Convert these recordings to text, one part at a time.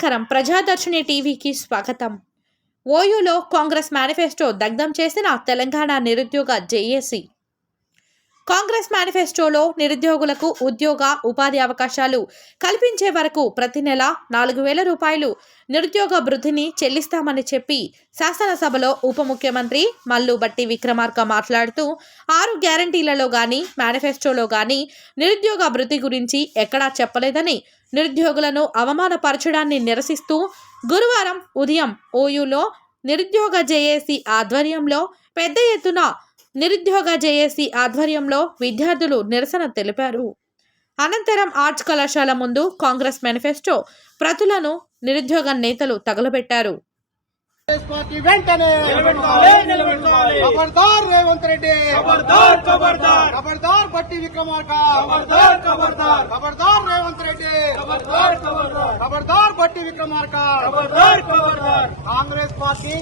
నమస్కారం. ప్రజాదర్శిని టీవీకి స్వాగతం. ఓయూలో కాంగ్రెస్ మేనిఫెస్టో దగ్ధం చేసిన తెలంగాణ నిరుద్యోగ జేఏసీ కాంగ్రెస్ మేనిఫెస్టోలో నిరుద్యోగులకు ఉద్యోగ ఉపాధి అవకాశాలు కల్పించే వరకు ప్రతి నెల నాలుగు వేల రూపాయలు నిరుద్యోగ వృద్ధిని చెల్లిస్తామని చెప్పి శాసనసభలో ఉప ముఖ్యమంత్రి మల్లు బట్టి విక్రమార్క మాట్లాడుతూ ఆరు గ్యారంటీలలో కానీ మేనిఫెస్టోలో కానీ నిరుద్యోగ వృద్ధి గురించి ఎక్కడా చెప్పలేదని నిరుద్యోగులను అవమానపరచడాన్ని నిరసిస్తూ గురువారం ఉదయం ఓయూలో నిరుద్యోగ జేఏసీ ఆధ్వర్యంలో పెద్ద ఎత్తున నిరుద్యోగ జేఏసీ ఆధ్వర్యంలో విద్యార్థులు నిరసన తెలిపారు. అనంతరం ఆర్ట్స్ కళాశాల ముందు కాంగ్రెస్ మేనిఫెస్టో ప్రతులను నిరుద్యోగ నేతలు తగలబెట్టారు. కాంగ్రెస్ పార్టీ వెంటనే నిలబెట్టాలి, నిలబెట్టాలి. ఖబర్దార్ రేవంత్ రెడ్డి. ఖబర్దార్ ఖబర్దార్ ఖబర్దార్ బట్టి విక్రమార్క. ఖబర్దార్ ఖబర్దార్ ఖబర్దార్ రేవంత్ రెడ్డి. ఖబర్దార్ ఖబర్దార్ ఖబర్దార్ బట్టి విక్రమార్క. ఖబర్దార్ ఖబర్దార్ కాంగ్రెస్ పార్టీ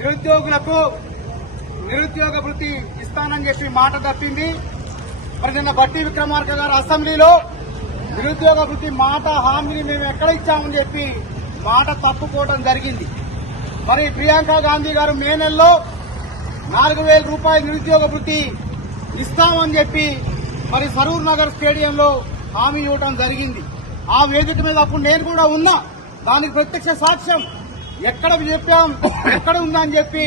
నిరుద్యోగులకు నిరుద్యోగ వృత్తి ఇస్తానని చెప్పి మాట తప్పింది. మరి నిన్న బట్టి విక్రమార్క గారు అసెంబ్లీలో నిరుద్యోగ వృత్తి మాట హామీని మేము ఎక్కడ ఇచ్చామని చెప్పి మాట తప్పుకోవడం జరిగింది. మరి ప్రియాంక గాంధీ గారు మే నెలలో నాలుగు వేల రూపాయల నిరుద్యోగ వృత్తి ఇస్తామని చెప్పి మరి సరూర్ నగర్ స్టేడియంలో హామీ ఇవ్వడం జరిగింది. ఆ వేదిక మీద అప్పుడు నేను కూడా ఉన్నా. దానికి ప్రత్యక్ష సాక్ష్యం ఎక్కడ చెప్పాం ఎక్కడ ఉందని చెప్పి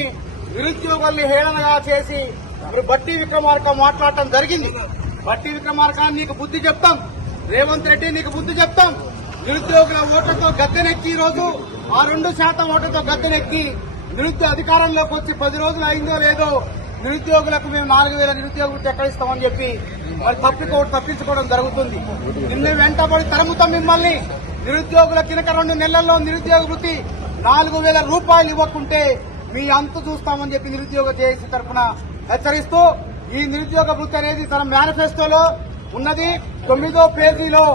నిరుద్యోగుల్ని హేళనగా చేసి మరి బట్టి విక్రమార్క మాట్లాడటం జరిగింది. బట్టి విక్రమార్క నీకు బుద్ధి చెప్తాం. రేవంత్ రెడ్డి నీకు బుద్ధి చెప్తాం. నిరుద్యోగుల ఓట్లతో గద్దెనెక్కి రోజు ఆ రెండు శాతం ఓట్లతో గద్దెనెక్కి నిరుద్యోగ అధికారంలోకి వచ్చి పది రోజులు అయిందో లేదో నిరుద్యోగులకు మేము నాలుగు వేల నిరుద్యోగ వృత్తి ఎక్కడ ఇస్తామని చెప్పి మరి తప్పికో తప్పించుకోవడం జరుగుతుంది. నిన్న వెంటబడి తరుముతాం మిమ్మల్ని. నిరుద్యోగుల కినక రెండు నెలల్లో నిరుద్యోగ వృత్తి నాలుగు వేల రూపాయలు ఇవ్వకుంటే మీ అంతు చూస్తామని చెప్పి నిరుద్యోగ జేఏసీ తరఫున హెచ్చరిస్తూ ఈ నిరుద్యోగ వృత్తి అనేది తన మేనిఫెస్టోలో ఉన్నది. తొమ్మిదో పేజీలో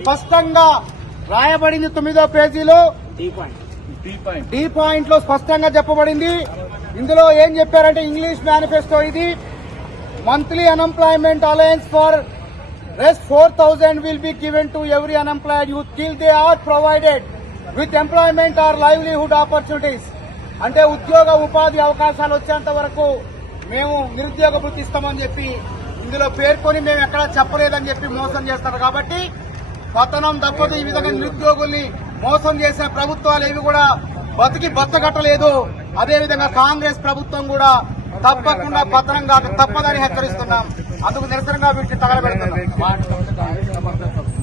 స్పష్టంగా రాయబడింది. తొమ్మిదో పేజీలో డి పాయింట్. లో స్పష్టంగా చెప్పబడింది. ఇందులో ఏం చెప్పారంటే ఇంగ్లీష్ మేనిఫెస్టో ఇది. Monthly unemployment allowance for rest four thousand will be given to every unemployed youth till they are provided with employment or livelihood opportunities. అంటే ఉద్యోగ ఉపాధి అవకాశాలు వచ్చేంత వరకు మేము నిరుద్యోగ వృత్తి ఇస్తామని చెప్పి ఇందులో పేర్కొని మేము ఎక్కడా చెప్పలేదని చెప్పి మోసం చేస్తారు కాబట్టి పతనం తప్పదు. ఈ విధంగా నిరుద్యోగుల్ని మోసం చేసే ప్రభుత్వాలు ఏవి కూడా బతికి బతకట్టలేదు అదేవిధంగా కాంగ్రెస్ ప్రభుత్వం కూడా తప్పకుండా పతనం కాక తప్పదని హెచ్చరిస్తున్నాం. అందుకు నిరసనగా వీటిని తగలబెడుతున్నాం.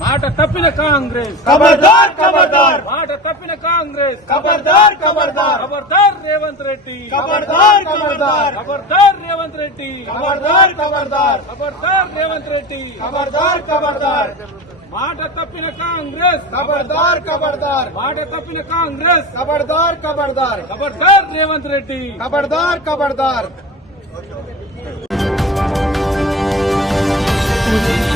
మాట తప్పిన కాంగ్రెస్. ఖబర్దార్ ఖబర్దార్ మాట తప్పిన కాంగ్రెస్. ఖబర్దార్ ఖబర్దార్ ఖబర్దార్ రేవంత్ రెడ్డి. ఖబర్దార్ ఖబర్దార్ ఖబర్దార్ రేవంత్ రెడ్డి. ఖబర్దార్ ఖబర్దార్ ఖబర్దార్ రేవంత్ రెడ్డి. ఖబర్దార్ ఖబర్దార్ మాట తప్పిన కాంగ్రెస్. ఖబర్దార్ ఖబర్దార్ మాట తప్పిన కాంగ్రెస్. ఖబర్దార్ ఖబర్దార్ ఖబర్దార్ రేవంత్ రెడ్డి. ఖబర్దార్ ఖబర్దార్ Thank you.